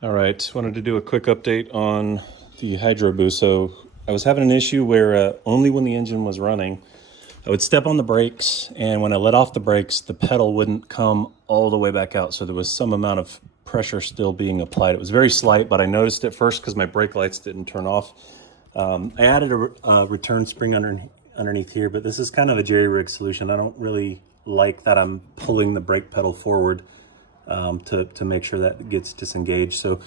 All right, wanted to do a quick update on the hydro boost. So I was having an issue where only when the engine was running, I would step on the brakes, and when I let off the brakes, the pedal wouldn't come all the way back out. So there was some amount of pressure still being applied. It was very slight, but I noticed it first because my brake lights didn't turn off. I added a return spring underneath here, but this is kind of a jerry-rig solution. I don't really like that I'm pulling the brake pedal forward to make sure that it gets disengaged. So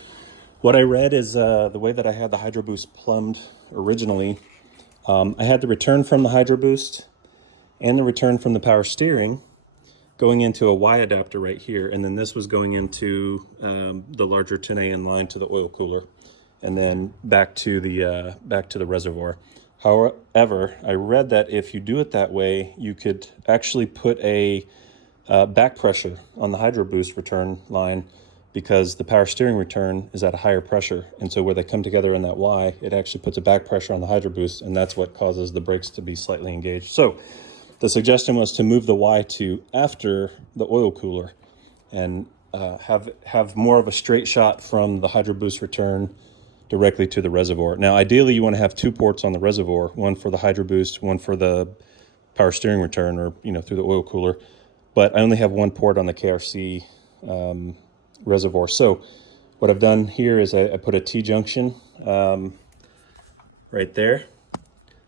what I read is the way that I had the hydro boost plumbed originally, I had the return from the hydro boost and the return from the power steering going into a Y adapter right here, and then this was going into the larger 10AN line to the oil cooler, and then back to the reservoir. However, I read that if you do it that way, you could actually put a back pressure on the hydro boost return line, because the power steering return is at a higher pressure, and so where they come together in that Y, it actually puts a back pressure on the hydro boost, and that's what causes the brakes to be slightly engaged. So the suggestion was to move the Y to after the oil cooler and have more of a straight shot from the hydro boost return directly to the reservoir. Now, ideally, you want to have two ports on the reservoir, one for the hydro boost, one for the power steering return, or through the oil cooler. But I only have one port on the KRC reservoir. So what I've done here is I put a T-junction right there.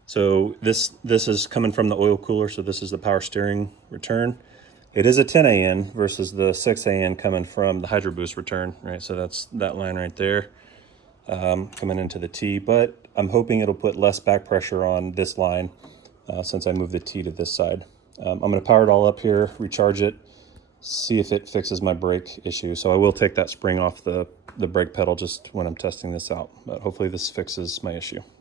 So this is coming from the oil cooler, so this is the power steering return. It is a 10AN versus the 6AN coming from the hydro boost return, right? So that's that line right there coming into the T, but I'm hoping it'll put less back pressure on this line since I moved the T to this side. I'm going to power it all up here, recharge it, see if it fixes my brake issue. So I will take that spring off the brake pedal just when I'm testing this out, but hopefully this fixes my issue.